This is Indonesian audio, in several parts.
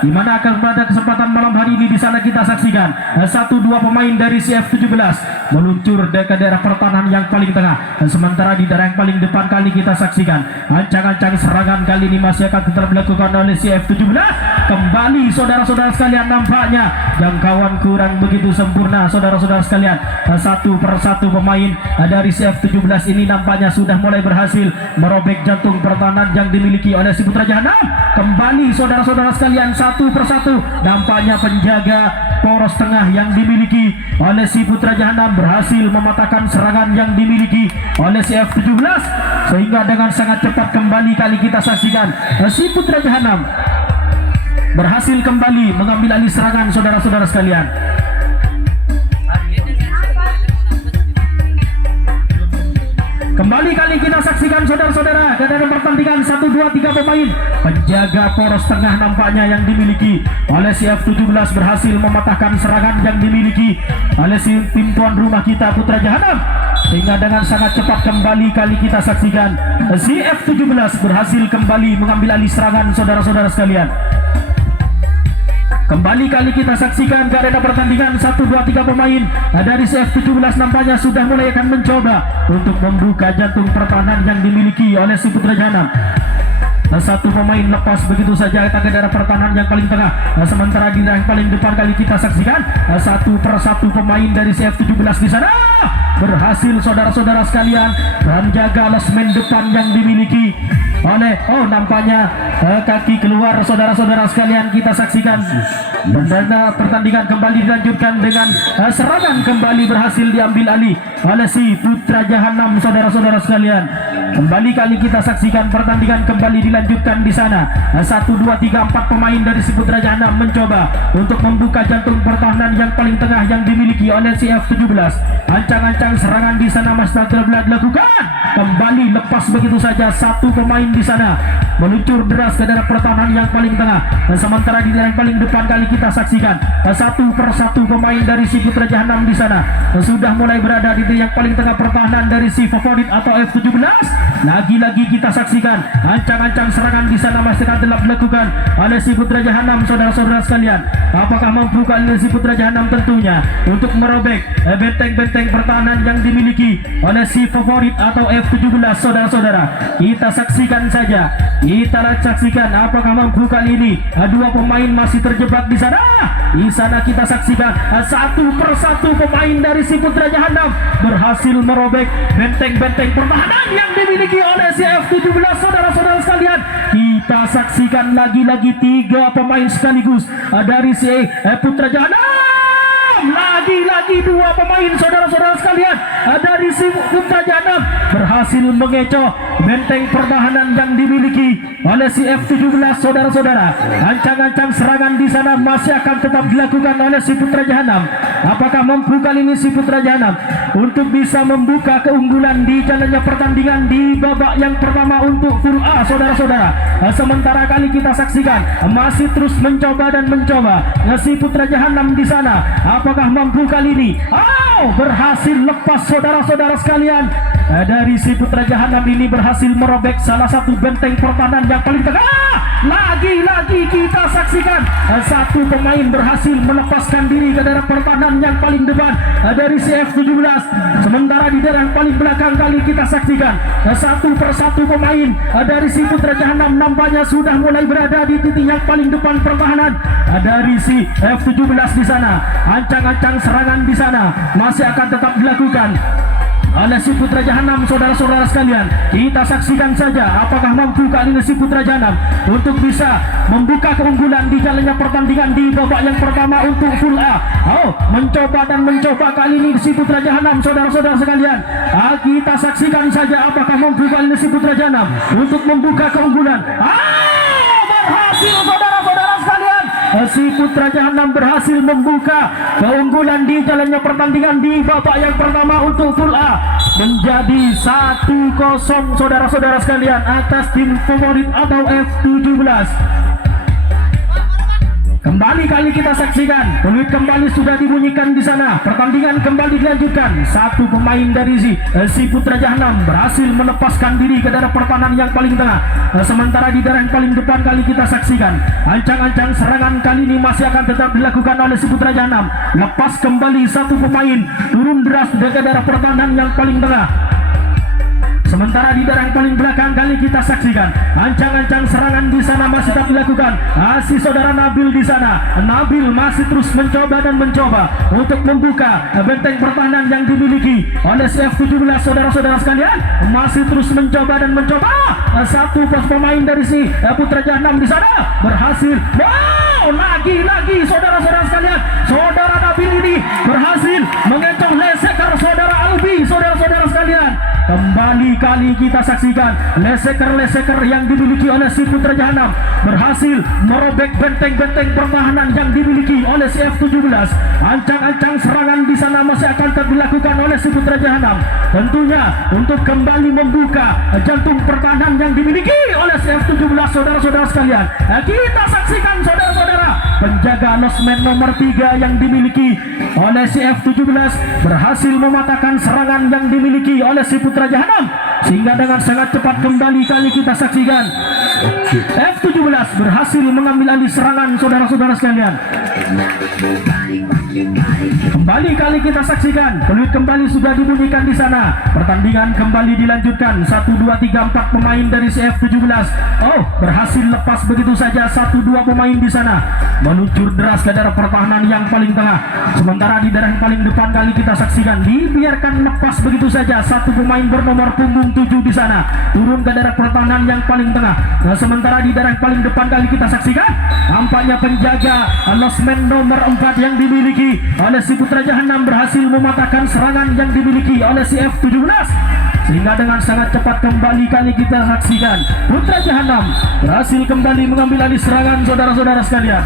di mana akan pada kesempatan malam hari ini di sana kita saksikan 1-2 pemain dari si F17 meluncur ke daerah pertahanan yang paling tengah, sementara di daerah yang paling depan kali kita saksikan ancang-ancang serangan kali ini masih akan tetap dilakukan oleh si F17. Kembali saudara-saudara sekalian, nampaknya jangkauan kurang begitu sempurna saudara-saudara sekalian. Satu persatu pemain dari si F17 ini nampaknya sudah mulai berhasil merobek jantung pertahanan yang dimiliki oleh si Putra Jahanam. Kembali saudara-saudara sekalian, satu persatu nampaknya penjaga poros tengah yang dimiliki oleh si Putra Jahanam berhasil mematahkan serangan yang dimiliki oleh si F17, sehingga dengan sangat cepat kembali kali kita saksikan si Putra Jahanam berhasil kembali mengambil alih serangan saudara-saudara sekalian. Kembali kali kita saksikan saudara-saudara dalam pertandingan 1, 2, 3 pemain penjaga poros tengah nampaknya yang dimiliki oleh si F17 berhasil mematahkan serangan yang dimiliki oleh si tim tuan rumah kita Putra Jahanam, sehingga dengan sangat cepat kembali kali kita saksikan si F17 berhasil kembali mengambil alih serangan saudara-saudara sekalian. Kembali kali kita saksikan ke arena pertandingan 1, 2, 3 pemain dari CF17 nampaknya sudah mulai akan mencoba untuk membuka jantung pertahanan yang dimiliki oleh si Putra Jahanam. Satu pemain lepas begitu saja ke daerah pertahanan yang paling tengah, sementara di yang paling depan kali kita saksikan satu persatu pemain dari CF17 di sana berhasil saudara-saudara sekalian menjaga lasmen depan yang dimiliki oleh nampaknya kaki keluar saudara-saudara sekalian. Kita saksikan dan pertandingan kembali dilanjutkan dengan serangan kembali berhasil diambil alih oleh si Putra Jahanam saudara-saudara sekalian. Kembali kali kita saksikan pertandingan kembali dilanjutkan di sana 1, 2, 3, 4 pemain dari si Putra Jahanam mencoba untuk membuka jantung pertahanan yang paling tengah yang dimiliki oleh si F17. Ancang-ancang serangan di sana masih telah dilakukan. Kembali lepas begitu saja satu pemain di sana meluncur deras ke daerah pertahanan yang paling tengah, dan sementara di daerah yang paling depan kali kita saksikan satu persatu pemain dari si Putra Jahanam di sana sudah mulai berada di yang paling tengah pertahanan dari si favorit atau F17. Lagi-lagi kita saksikan ancang-ancang serangan di sana masih akan telah dilakukan oleh si Putra Jahanam saudara-saudara sekalian. Apakah mampu kali si Putra Jahanam tentunya untuk merobek benteng-benteng pertahanan yang dimiliki oleh si favorit atau F17 saudara-saudara. Kita saksikan saja, kita saksikan apakah mampu kali ini dua pemain masih terjebak di sana. Di sana kita saksikan satu persatu pemain dari si Putra Jahanam berhasil merobek benteng-benteng pertahanan yang dimiliki oleh si F17 saudara-saudara sekalian. Kita saksikan lagi-lagi 3 pemain sekaligus dari si Putra Jahanam. Lagi-lagi 2 pemain saudara-saudara sekalian dari si Putra Jahanam berhasil mengecoh benteng pertahanan yang dimiliki oleh si F17 saudara-saudara. Ancang-ancang serangan di sana masih akan tetap dilakukan oleh si Putra Jahanam. Apakah mampu kali ini si Putra Jahanam untuk bisa membuka keunggulan di jalannya pertandingan di babak yang pertama untuk full A saudara-saudara. Sementara kali kita saksikan masih terus mencoba dan mencoba si Putra Jahanam di sana. Apakah mampu kali ini? Berhasil lepas saudara-saudara sekalian. Dari si Putra Jahanam ini berhasil merobek salah satu benteng pertahanan yang paling tengah. Lagi-lagi kita saksikan satu pemain berhasil melepaskan diri ke daerah pertahanan yang paling depan dari si F17. Sementara di daerah yang paling belakang kali kita saksikan satu persatu pemain dari si Putra Jahanam nampaknya sudah mulai berada di titik yang paling depan pertahanan dari si F17 di sana. Ancang-ancang serangan di sana masih akan tetap dilakukan oleh si Putra Jahanam saudara-saudara sekalian. Kita saksikan saja apakah mampu kali ini si Putra Jahanam untuk bisa membuka keunggulan di jalannya pertandingan di babak yang pertama untuk full A. Mencoba dan mencoba kali ini si Putra Jahanam saudara-saudara sekalian. Kita saksikan saja apakah mampu kali ini si Putra Jahanam untuk membuka keunggulan. Berhasil saudara-saudara sekalian. Si Putra Jahanam berhasil membuka keunggulan di jalannya pertandingan di babak yang pertama untuk full A, menjadi 1-0 saudara-saudara sekalian atas tim favorit atau F17. Kembali kali kita saksikan, peluit kembali sudah dibunyikan di sana. Pertandingan kembali dilanjutkan. Satu pemain dari si Putra Jahanam berhasil melepaskan diri ke daerah pertahanan yang paling tengah. Sementara di daerah yang paling depan kali kita saksikan, ancang-ancang serangan kali ini masih akan tetap dilakukan oleh si Putra Jahanam. Lepas kembali satu pemain, turun deras ke daerah pertahanan yang paling tengah. Sementara di daerah yang paling belakang kali kita saksikan, ancang-ancang serangan di sana masih tetap dilakukan. Si saudara Nabil di sana, Nabil masih terus mencoba dan mencoba untuk membuka benteng pertahanan yang dimiliki oleh CF17. Saudara-saudara sekalian, masih terus mencoba dan mencoba. Satu pemain dari si Putra Jahanam di sana berhasil. Wow, lagi saudara-saudara sekalian, saudara Nabil ini berhasil mengecoh leseker saudara Albi. Saudara-saudara sekalian, kembali kali kita saksikan leseker yang dimiliki oleh si Putra Jahanam berhasil merobek benteng-benteng pertahanan yang dimiliki oleh si F17. Ancang-ancang serangan di sana masih akan dilakukan oleh si Putra Jahanam, tentunya untuk kembali membuka jantung pertahanan yang dimiliki oleh si F17. Saudara-saudara sekalian, kita saksikan saudara-saudara, penjaga losmen nomor 3 yang dimiliki oleh si F17 berhasil mematahkan serangan yang dimiliki oleh si Putra Jahanam, sehingga dengan sangat cepat kembali kali kita saksikan F17 berhasil mengambil alih serangan. Saudara-saudara sekalian, kembali kali kita saksikan, peluit kembali sudah dibunyikan di sana. Pertandingan kembali dilanjutkan. 1, 2, 3, 4 pemain dari CF17 berhasil lepas begitu saja. 1, 2 pemain di sana meluncur deras ke daerah pertahanan yang paling tengah. Sementara di daerah yang paling depan kali kita saksikan, dibiarkan lepas begitu saja. Satu pemain bernomor punggung 7 di sana turun ke daerah pertahanan yang paling tengah. Sementara di daerah yang paling depan kali kita saksikan, nampaknya penjaga losmen nomor 4 yang dimiliki oleh si Putra Jahanam berhasil mematahkan serangan yang dimiliki oleh si F17, sehingga dengan sangat cepat kembali kali kita saksikan Putra Jahanam berhasil kembali mengambil alih serangan. Saudara-saudara sekalian,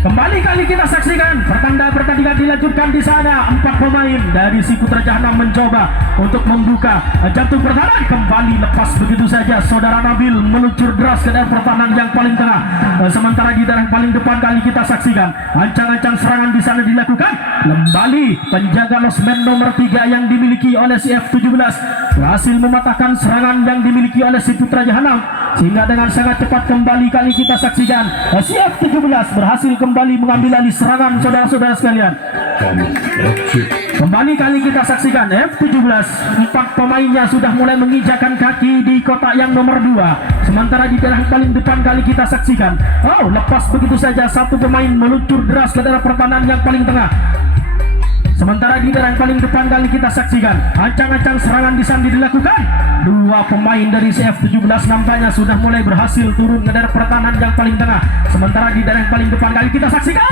kembali kali kita saksikan pertandingan dilanjutkan di sana. 4 pemain dari si Putra Jahanam mencoba untuk membuka jantung pertahanan. Kembali lepas begitu saja. Saudara Nabil meluncur deras ke daerah pertahanan yang paling tengah. Sementara di daerah paling depan kali kita saksikan, ancang-ancang serangan di sana dilakukan. Kembali penjaga losmen nomor 3 yang dimiliki oleh si F17 berhasil mematahkan serangan yang dimiliki oleh si Putra Jahanam, sehingga dengan sangat cepat kembali kali kita saksikan si F17 berhasil kembali mengambil alih serangan. Saudara-saudara sekalian, kembali kali kita saksikan F17, 4 pemainnya sudah mulai menginjakan kaki di kotak yang nomor 2. Sementara di daerah paling depan kali kita saksikan, lepas begitu saja. Satu pemain meluncur deras ke daerah pertahanan yang paling tengah. Sementara di daerah yang paling depan kali kita saksikan, ancang-ancang serangan di sana dilakukan. 2 pemain dari CF17 nampaknya sudah mulai berhasil turun ke daerah pertahanan yang paling tengah. Sementara di daerah yang paling depan kali kita saksikan,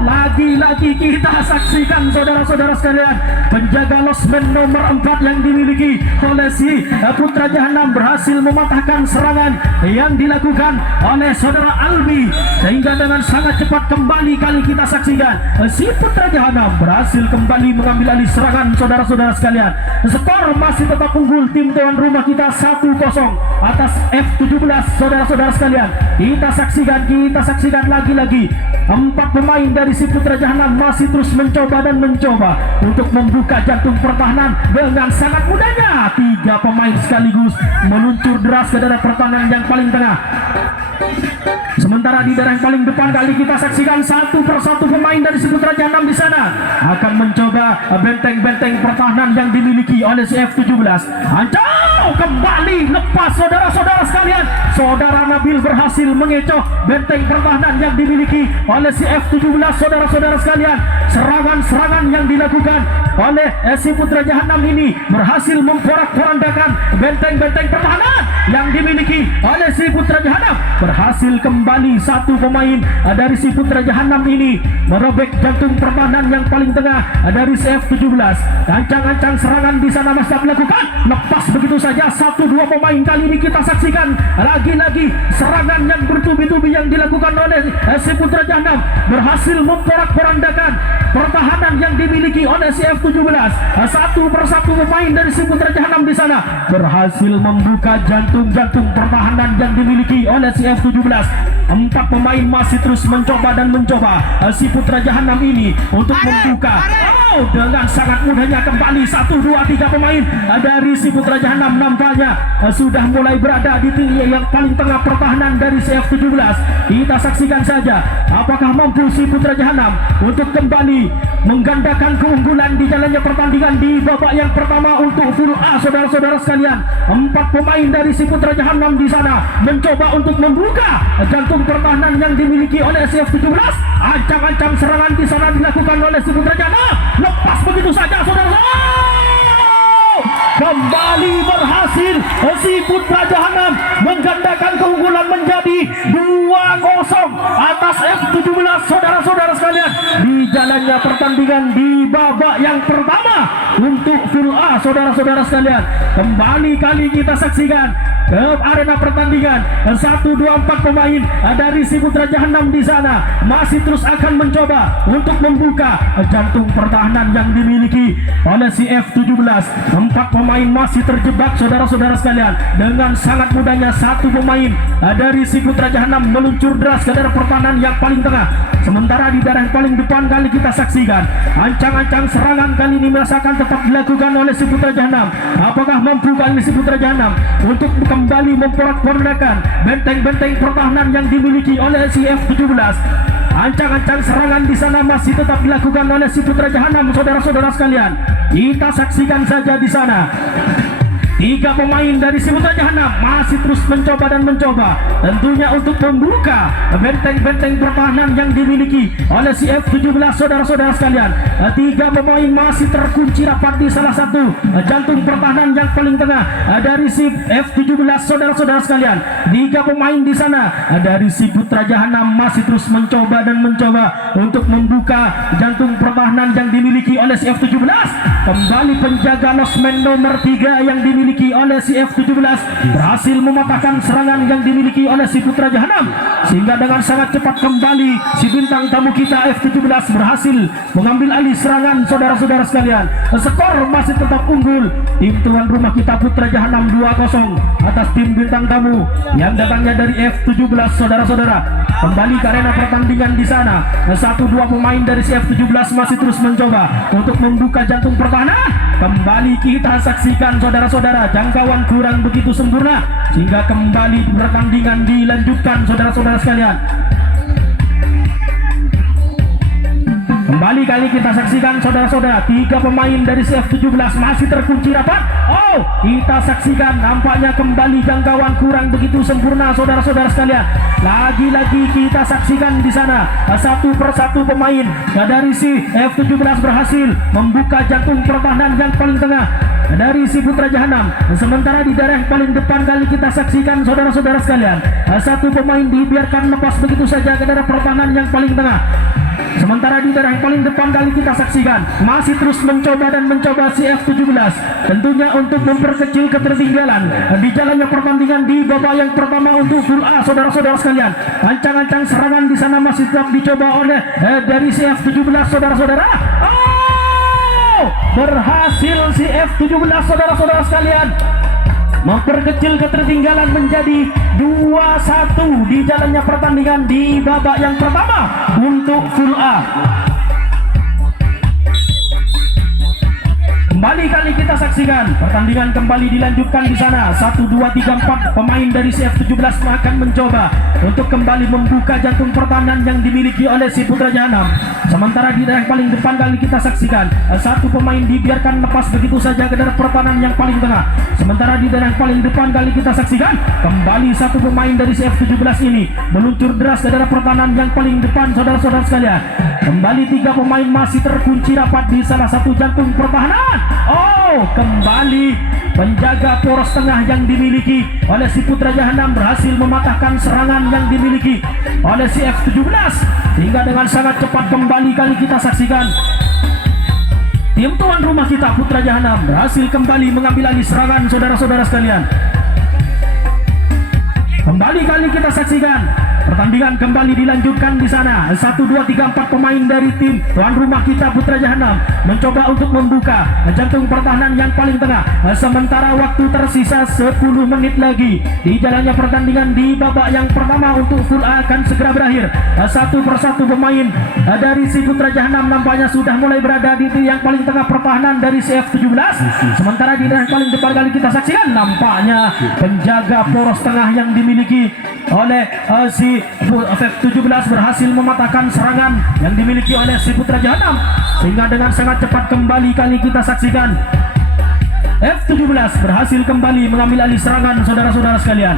lagi-lagi kita saksikan saudara-saudara sekalian, penjaga losmen nomor 4 yang dimiliki oleh si Putra Jahanam berhasil mematahkan serangan yang dilakukan oleh saudara Albi, sehingga dengan sangat cepat kembali kali kita saksikan si Putra Jahanam berhasil kembali mengambil alih serangan. Saudara-saudara sekalian, skor masih tetap unggul tim tuan rumah kita 1-0 atas F17. Saudara-saudara sekalian, kita saksikan lagi-lagi 4 pemain dari si Putra Jahanam masih terus mencoba untuk membuka jantung pertahanan dengan sangat mudahnya. 3 pemain sekaligus meluncur deras ke daerah pertahanan yang paling tengah. Sementara di daerah yang paling depan kali kita saksikan, 1 persatu pemain dari si Putra Jahanam di sana akan mencoba benteng-benteng pertahanan yang dimiliki oleh si F17. Ancang kembali lepas. Saudara-saudara sekalian, saudara Nabil berhasil mengecoh benteng pertahanan yang dimiliki oleh si F17. Saudara-saudara sekalian, serangan-serangan yang dilakukan oleh si Putra Jahanam ini berhasil memporak-porandakan benteng-benteng pertahanan yang dimiliki oleh si Putra Jahanam. Berhasil kembali 1 pemain dari si Putra Jahanam ini merobek jantung pertahanan yang paling tengah dari si F17. Ancang-ancang serangan di sana masih dilakukan. Lepas begitu saja. 1-2 pemain kali ini kita saksikan lagi-lagi serangan yang bertubi-tubi yang dilakukan oleh si Putra Jahanam berhasil memporak-porandakan pertahanan yang dimiliki oleh si F17. Satu persatu pemain dari si Putra Jahanam di sana berhasil membuka jantung-jantung pertahanan yang dimiliki oleh si F17. 4 pemain masih terus mencoba dan mencoba si Putra Jahanam ini untuk membuka. Dengan sangat mudahnya kembali 1, 2, 3 pemain dari si Putra Jahanam nampaknya sudah mulai berada di yang paling tengah pertahanan dari si F17. Kita saksikan saja apakah mampu si Putra Jahanam untuk kembali menggandakan keunggulan di jalannya pertandingan di babak yang pertama untuk full A. Saudara-saudara sekalian, 4 pemain dari si Putra Jahanam di sana mencoba untuk membuka jantung pertahanan yang dimiliki oleh si F17. Ancang-ancang serangan di sana dilakukan oleh si Putra Jahanam. Lepas begitu saja, saudara-saudara. Kembali berhasil si Putra Jahanam menggandakan keunggulan menjadi 2-0 atas F17. Saudara-saudara sekalian, di jalannya pertandingan di babak yang pertama untuk full A. Saudara-saudara sekalian, kembali kali kita saksikan ke arena pertandingan 1, 2, 4 pemain dari si Putra Jahanam di sana masih terus akan mencoba untuk membuka jantung pertahanan yang dimiliki oleh si F17. 4 pemain masih terjebak, saudara-saudara sekalian. Dengan sangat mudahnya satu pemain dari si Putra Jahanam meluncur deras ke daerah pertahanan yang paling tengah. Sementara di daerah yang paling depan kali kita saksikan ancang-ancang serangan kali ini merasakan tetap dilakukan oleh si Putra Jahanam. Apakah mampu kali si Putra Jahanam untuk kembali memporak-porandakan benteng-benteng pertahanan yang dimiliki oleh si F17? Ancang-ancang serangan di sana masih tetap dilakukan oleh si Putra Jahanam, saudara-saudara sekalian. Kita saksikan saja di sana. 3 pemain dari si Putra Jahanam masih terus mencoba dan mencoba tentunya untuk membuka benteng-benteng pertahanan yang dimiliki oleh si F17, saudara-saudara sekalian. 3 pemain masih terkunci rapat di salah satu jantung pertahanan yang paling tengah dari si F17, saudara-saudara sekalian. 3 pemain di sana dari si Putra Jahanam masih terus mencoba dan mencoba untuk membuka jantung pertahanan yang dimiliki oleh si F17. Kembali penjaga losmen nomor 3 yang dimiliki oleh si F17 berhasil mematahkan serangan yang dimiliki oleh si Putra Jahanam, sehingga dengan sangat cepat kembali si bintang tamu kita F17 berhasil mengambil alih serangan, saudara-saudara sekalian. Skor masih tetap unggul tim tuan rumah kita Putra Jahanam 2-0 atas tim bintang tamu yang datangnya dari F17, saudara-saudara. Kembali ke arena pertandingan di sana 1-2 pemain dari si F17 masih terus mencoba untuk membuka jantung pertahanan. Kembali kita saksikan, saudara-saudara, jangkauan kurang begitu sempurna sehingga kembali pertandingan dilanjutkan, saudara-saudara sekalian. Kembali kali kita saksikan, saudara-saudara, 3 pemain dari si F17 masih terkunci rapat. Kita saksikan nampaknya kembali jangkauan kurang begitu sempurna, saudara-saudara sekalian. Lagi-lagi kita saksikan di sana 1 persatu pemain dari si F17 berhasil membuka jantung pertahanan yang paling tengah dari si Putra Jahanam. Sementara di daerah yang paling depan kali kita saksikan, saudara-saudara sekalian, 1 pemain dibiarkan lepas begitu saja ke daerah pertahanan yang paling tengah. Sementara di daerah yang paling depan kali kita saksikan masih terus mencoba dan mencoba si F17 tentunya untuk memperkecil ketertinggalan di jalannya pertandingan di babak yang pertama untuk full A, saudara-saudara sekalian. Ancang-ancang serangan di sana masih tetap dicoba oleh dari si F17, saudara-saudara. Berhasil si F17, saudara-saudara sekalian, memperkecil ketertinggalan menjadi 2-1 di jalannya pertandingan di babak yang pertama untuk full A. Kembali kali kita saksikan pertandingan kembali dilanjutkan di sana. 1, 2, 3, 4 pemain dari si F17 akan mencoba untuk kembali membuka jantung pertahanan yang dimiliki oleh si Putra Jahanam. Sementara di daerah paling depan kali kita saksikan 1 pemain dibiarkan lepas begitu saja ke daerah pertahanan yang paling tengah. Sementara di daerah paling depan kali kita saksikan kembali 1 pemain dari si F17 ini meluncur deras ke daerah pertahanan yang paling depan, saudara-saudara sekalian. Kembali 3 pemain masih terkunci rapat di salah satu jantung pertahanan. Kembali penjaga poros tengah yang dimiliki oleh si Putra Jahanam berhasil mematahkan serangan yang dimiliki oleh si F17, sehingga dengan sangat cepat kembali kali kita saksikan tim tuan rumah kita Putra Jahanam berhasil kembali mengambil alih serangan, saudara-saudara sekalian. Kembali kali kita saksikan Pertandingan kembali dilanjutkan di sana. 1, 2, 3, 4 pemain dari tim tuan rumah kita Putra Jahanam mencoba untuk membuka jantung pertahanan yang paling tengah. Sementara waktu tersisa 10 menit lagi di jalannya pertandingan di babak yang pertama untuk full akan segera berakhir. Satu persatu pemain dari si Putra Jahanam nampaknya sudah mulai berada di yang paling tengah pertahanan dari CF17. Sementara di yang paling depan kali kita saksikan nampaknya penjaga poros tengah yang dimiliki oleh si F17 berhasil mematahkan serangan yang dimiliki oleh si Putra Jahanam, sehingga dengan sangat cepat kembali kali kita saksikan F17 berhasil kembali mengambil alih serangan saudara-saudara sekalian.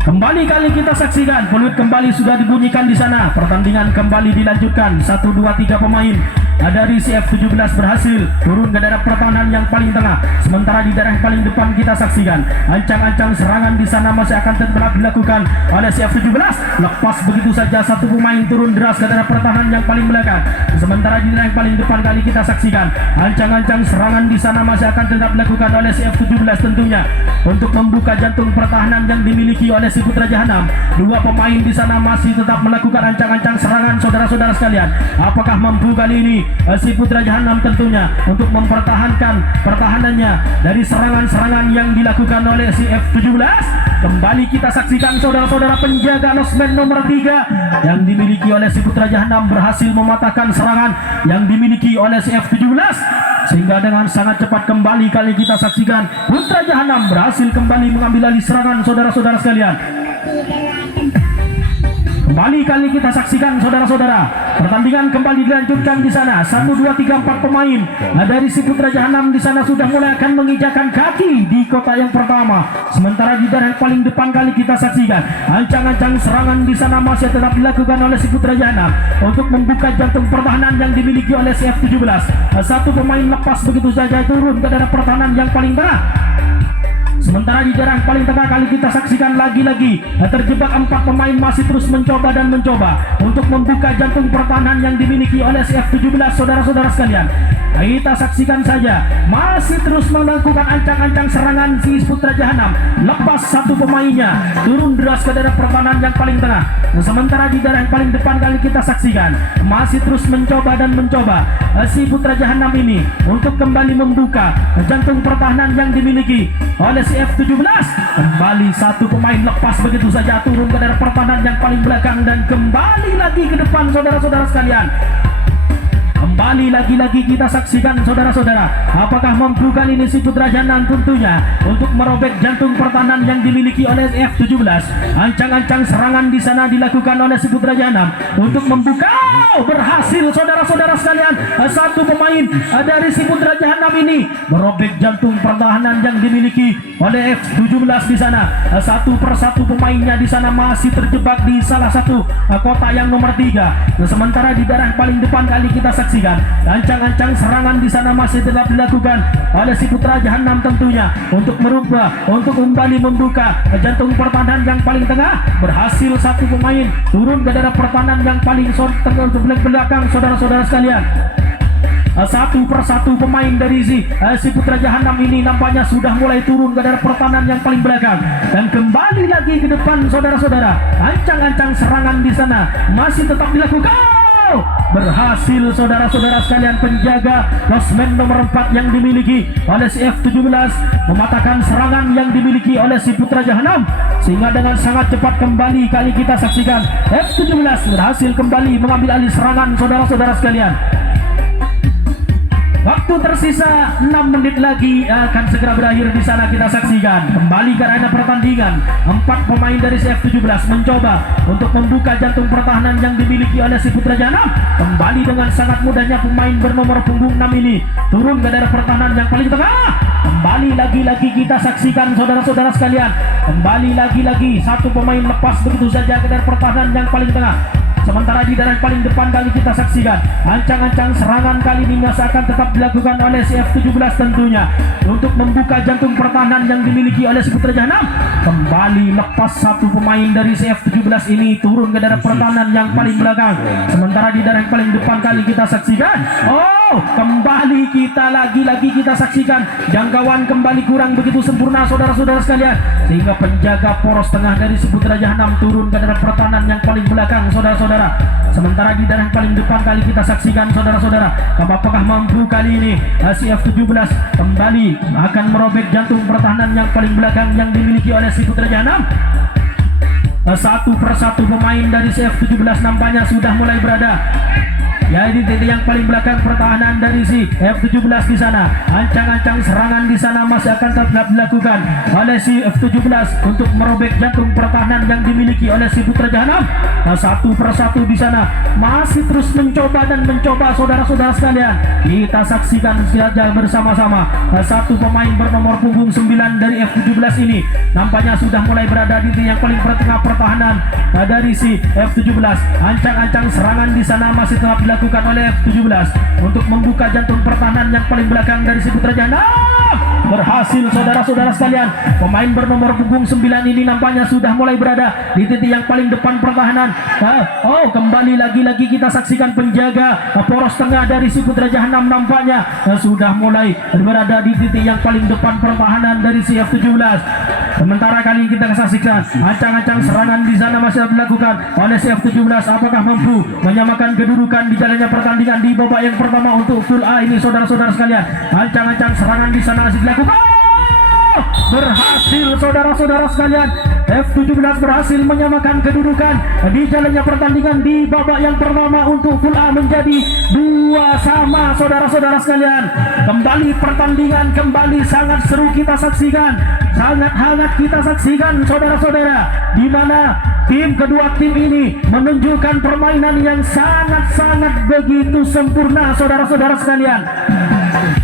Kembali kali kita saksikan peluit kembali sudah dibunyikan di sana. Pertandingan kembali dilanjutkan. 1, 2, 3 pemain dari CF17 berhasil turun ke daerah pertahanan yang paling tengah. Sementara di daerah paling depan kita saksikan ancang-ancang serangan di sana masih akan tetap dilakukan oleh CF17. Lepas begitu saja satu pemain turun deras ke daerah pertahanan yang paling belakang. Sementara di daerah paling depan kali kita saksikan ancang-ancang serangan di sana masih akan tetap dilakukan oleh CF17 tentunya untuk membuka jantung pertahanan yang dimiliki oleh si Putra Jahanam. Dua pemain di sana masih tetap melakukan ancang-ancang serangan saudara-saudara sekalian. Apakah mampu kali ini si Putra Jahanam tentunya untuk mempertahankan pertahanannya dari serangan-serangan yang dilakukan oleh si F17? Kembali kita saksikan saudara-saudara penjaga losmen nomor 3 yang dimiliki oleh si Putra Jahanam berhasil mematahkan serangan yang dimiliki oleh si F17, sehingga dengan sangat cepat kembali kali kita saksikan Putra Jahanam berhasil kembali mengambil alih serangan saudara-saudara sekalian. Kembali kali kita saksikan saudara-saudara pertandingan kembali dilanjutkan di sana. 1, 2, 3, 4 pemain dari si Putra Jahanam di sana sudah mulai akan menginjakan kaki di kotak yang pertama. Sementara di daerah paling depan kali kita saksikan ancang-ancang serangan di sana masih tetap dilakukan oleh si Putra Jahanam untuk membuka jantung pertahanan yang dimiliki oleh si F17. Satu pemain lepas begitu saja turun ke daerah pertahanan yang paling tengah. Sementara di daerah paling tengah kali kita saksikan lagi-lagi terjebak 4 pemain masih terus mencoba dan mencoba untuk membuka jantung pertahanan yang dimiliki oleh CF17 saudara-saudara sekalian. Kita saksikan saja masih terus melakukan ancang-ancang serangan si Putra Jahanam. Lepas satu pemainnya turun deras ke daerah pertahanan yang paling tengah. Sementara di daerah paling depan kali kita saksikan masih terus mencoba dan mencoba si Putra Jahanam ini untuk kembali membuka jantung pertahanan yang dimiliki oleh si F17. Kembali satu pemain lepas begitu saja turun ke daerah pertahanan yang paling belakang dan kembali lagi ke depan saudara-saudara sekalian. Kembali lagi-lagi kita saksikan saudara-saudara, apakah mampu kali ini si Putra Jahanam tentunya untuk merobek jantung pertahanan yang dimiliki oleh F17. Ancang-ancang serangan di sana dilakukan oleh si Putra Jahanam untuk membuka. Berhasil saudara-saudara sekalian. Satu pemain dari si Putra Jahanam ini merobek jantung pertahanan yang dimiliki oleh F17 di sana. Satu persatu pemainnya di sana masih terjebak di salah satu kotak yang nomor 3. Sementara di daerah paling depan kali kita saksikan ancang-ancang serangan di sana masih tetap dilakukan oleh si Putra Jahanam tentunya untuk merubah, untuk kembali membuka jantung pertahanan yang paling tengah. Berhasil satu pemain turun ke daerah pertahanan yang paling belakang saudara-saudara sekalian. Satu persatu pemain dari si Putra Jahanam ini nampaknya sudah mulai turun ke daerah pertahanan yang paling belakang dan kembali lagi ke depan saudara-saudara. Ancang-ancang serangan di sana masih tetap dilakukan. Berhasil saudara-saudara sekalian penjaga losmen nomor 4 yang dimiliki oleh si F17 mematahkan serangan yang dimiliki oleh si Putra Jahanam, sehingga dengan sangat cepat kembali kali kita saksikan F17 berhasil kembali mengambil alih serangan saudara-saudara sekalian. Waktu tersisa 6 menit lagi akan segera berakhir di sana kita saksikan. Kembali ke arena pertandingan. 4 pemain dari CF17 mencoba untuk membuka jantung pertahanan yang dimiliki oleh si Putra Jahanam. Kembali dengan sangat mudahnya pemain bernomor punggung 6 ini turun ke daerah pertahanan yang paling tengah. Kembali lagi-lagi kita saksikan saudara-saudara sekalian. Kembali lagi-lagi satu pemain lepas begitu saja ke daerah pertahanan yang paling tengah. Sementara di daerah paling depan kali kita saksikan ancang-ancang serangan kali ini masih akan tetap dilakukan oleh si F17 tentunya untuk membuka jantung pertahanan yang dimiliki oleh si Putra Jahanam. Kembali lepas satu pemain dari si F17 ini turun ke daerah pertahanan yang paling belakang. Sementara di daerah paling depan kali kita saksikan kembali kita lagi-lagi kita saksikan jangkauan kembali kurang begitu sempurna saudara-saudara sekalian, sehingga penjaga poros tengah dari Saputra Jahanam turun ke dalam pertahanan yang paling belakang saudara-saudara. Sementara di daerah paling depan kali kita saksikan saudara-saudara, apakah mampu kali ini si F17 kembali akan merobek jantung pertahanan yang paling belakang yang dimiliki oleh Saputra Jahanam. Satu persatu pemain dari si F17 nampaknya sudah mulai berada ya di titik yang paling belakang pertahanan dari si F17 di sana. Ancang-ancang serangan di sana masih akan tetap dilakukan oleh si F17 untuk merobek jantung pertahanan yang dimiliki oleh si Saputra Jahanam. Satu persatu di sana masih terus mencoba dan mencoba saudara-saudara sekalian. Kita saksikan saja bersama-sama. Satu pemain bernomor punggung 9 dari F17 ini nampaknya sudah mulai berada di titik yang paling tengah pertahanan dari si F17. Ancang-ancang serangan di sana masih tetap dilakukan oleh F17 untuk membuka jantung pertahanan yang paling belakang dari Saputra Jahanam. Berhasil saudara-saudara sekalian, pemain bernomor punggung 9 ini nampaknya sudah mulai berada di titik yang paling depan pertahanan. Kembali lagi-lagi kita saksikan penjaga poros tengah dari Saputra Jahanam nampaknya sudah mulai berada di titik yang paling depan pertahanan dari si F17. Sementara kali kita saksikan ancang-ancang serangan di sana masih dilakukan oleh si F17. Apakah mampu menyamakan kedudukan di jalannya pertandingan di babak yang pertama untuk full A ini saudara-saudara sekalian? Ancang-ancang serangan di sana masih dilakukan. Berhasil saudara-saudara sekalian, F17 berhasil menyamakan kedudukan di jalannya pertandingan di babak yang pertama untuk full A menjadi 2-2 saudara-saudara sekalian. Kembali pertandingan kembali sangat seru kita saksikan, sangat hangat kita saksikan saudara-saudara, di mana tim kedua tim ini menunjukkan permainan yang sangat-sangat begitu sempurna saudara-saudara sekalian.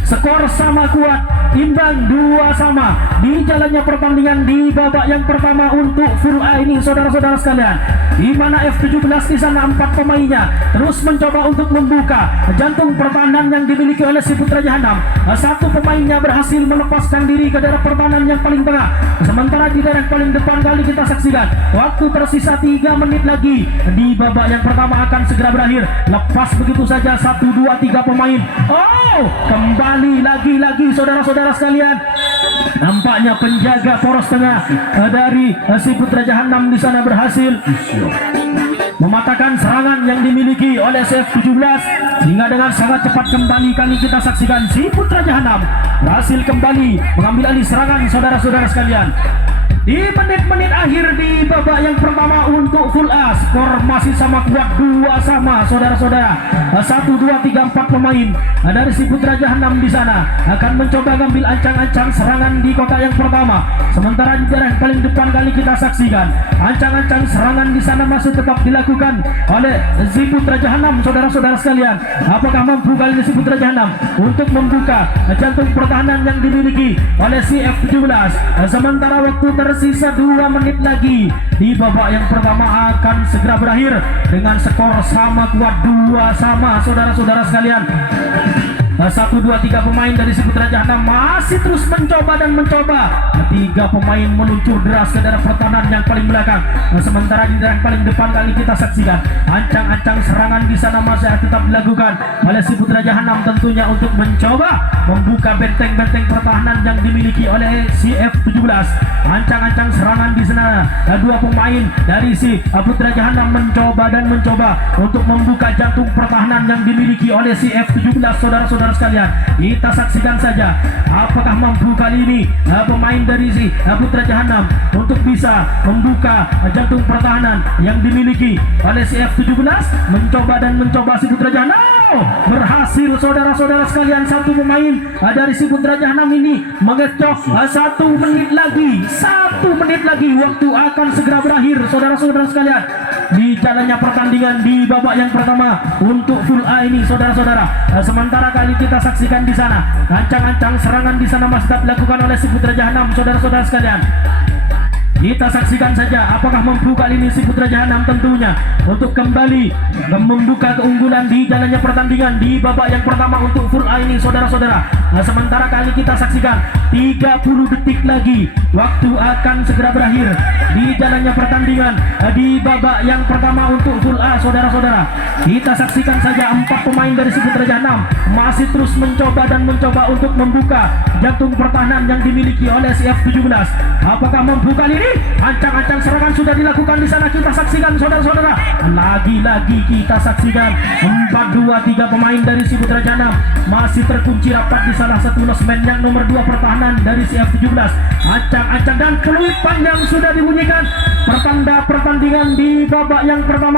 Skor sama kuat, imbang 2-2 di jalannya pertandingan di babak yang pertama untuk full A ini saudara-saudara sekalian, di mana F17 di sana 4 pemainnya terus mencoba untuk membuka jantung pertahanan yang dimiliki oleh Saputra Jahanam. Satu pemainnya berhasil melepaskan diri ke daerah pertahanan yang paling tengah, sementara di daerah paling depan kali kita saksikan waktu tersisa 3 menit lagi di babak yang pertama akan segera berakhir. Lepas begitu saja 1, 2, 3 pemain. Kembali lagi-lagi saudara-saudara sekalian, nampaknya penjaga poros tengah dari Saputra Jahanam di sana berhasil mematahkan serangan yang dimiliki oleh F17, sehingga dengan sangat cepat kembali kali kita saksikan Saputra Jahanam berhasil kembali mengambil alih serangan saudara-saudara sekalian. Di menit-menit akhir di babak yang pertama untuk full A, skor masih sama kuat 2-2 saudara-saudara. 1, 2, 3, 4 pemain dari Saputra Jahanam di sana akan mencoba mengambil ancang-ancang serangan di kotak yang pertama. Sementara di daerah paling depan kali kita saksikan ancang-ancang serangan di sana masih tetap dilakukan oleh Saputra Jahanam saudara-saudara sekalian. Apakah mampu kali ini Saputra Jahanam untuk membuka jantung pertahanan yang dimiliki oleh si F17? Sementara waktu tersisa 2 menit lagi di babak yang pertama akan segera berakhir dengan skor sama kuat 2-2 saudara-saudara sekalian. 1, 2, 3 pemain dari Saputra Jahanam masih terus mencoba dan mencoba. 3 pemain meluncur deras ke daerah pertahanan yang paling belakang. Sementara di daerah paling depan kali kita saksikan ancang-ancang serangan di sana masih tetap dilakukan oleh Saputra Jahanam, tentunya untuk mencoba membuka benteng-benteng pertahanan yang dimiliki oleh si F17. Ancang-ancang serangan di sana 2 pemain dari si Saputra Jahanam mencoba dan mencoba untuk membuka jantung pertahanan yang dimiliki oleh si F17 saudara-saudara sekalian. Kita saksikan saja apakah mampu kali ini pemain dari si Saputra Jahanam untuk bisa membuka jantung pertahanan yang dimiliki oleh si F17. Mencoba dan mencoba Saputra Jahanam berhasil saudara-saudara sekalian. 1 pemain dari Saputra Jahanam ini mengecoh 1 menit lagi, 1 menit lagi waktu akan segera berakhir saudara-saudara sekalian di jalannya pertandingan di babak yang pertama untuk full A ini saudara-saudara. Sementara kali kita saksikan di sana ancang-ancang serangan di sana masih dilakukan oleh Saputra Jahanam saudara-saudara sekalian. Kita saksikan saja apakah mampu kali ini Saputra Jahanam tentunya untuk kembali membuka keunggulan di jalannya pertandingan di babak yang pertama untuk full A ini saudara-saudara. Nah, sementara kali kita saksikan 30 detik lagi waktu akan segera berakhir di jalannya pertandingan di babak yang pertama untuk full A, saudara-saudara. Kita saksikan saja 4 pemain dari suku Raja 6 masih terus mencoba untuk membuka jantung pertahanan yang dimiliki oleh CF17. Apakah mampu kali ini? Ancang-ancang serangan sudah dilakukan di sana. Kita saksikan, saudara-saudara. Lagi-lagi kita saksikan 4-2-3 pemain dari suku Raja 6 masih terkunci rapat di salah satu losmen yang nomor 2 pertahanan dari CF17. Ancang-ancang dan peluit panjang sudah dibunyikan. Pertanda pertandingan di babak yang pertama.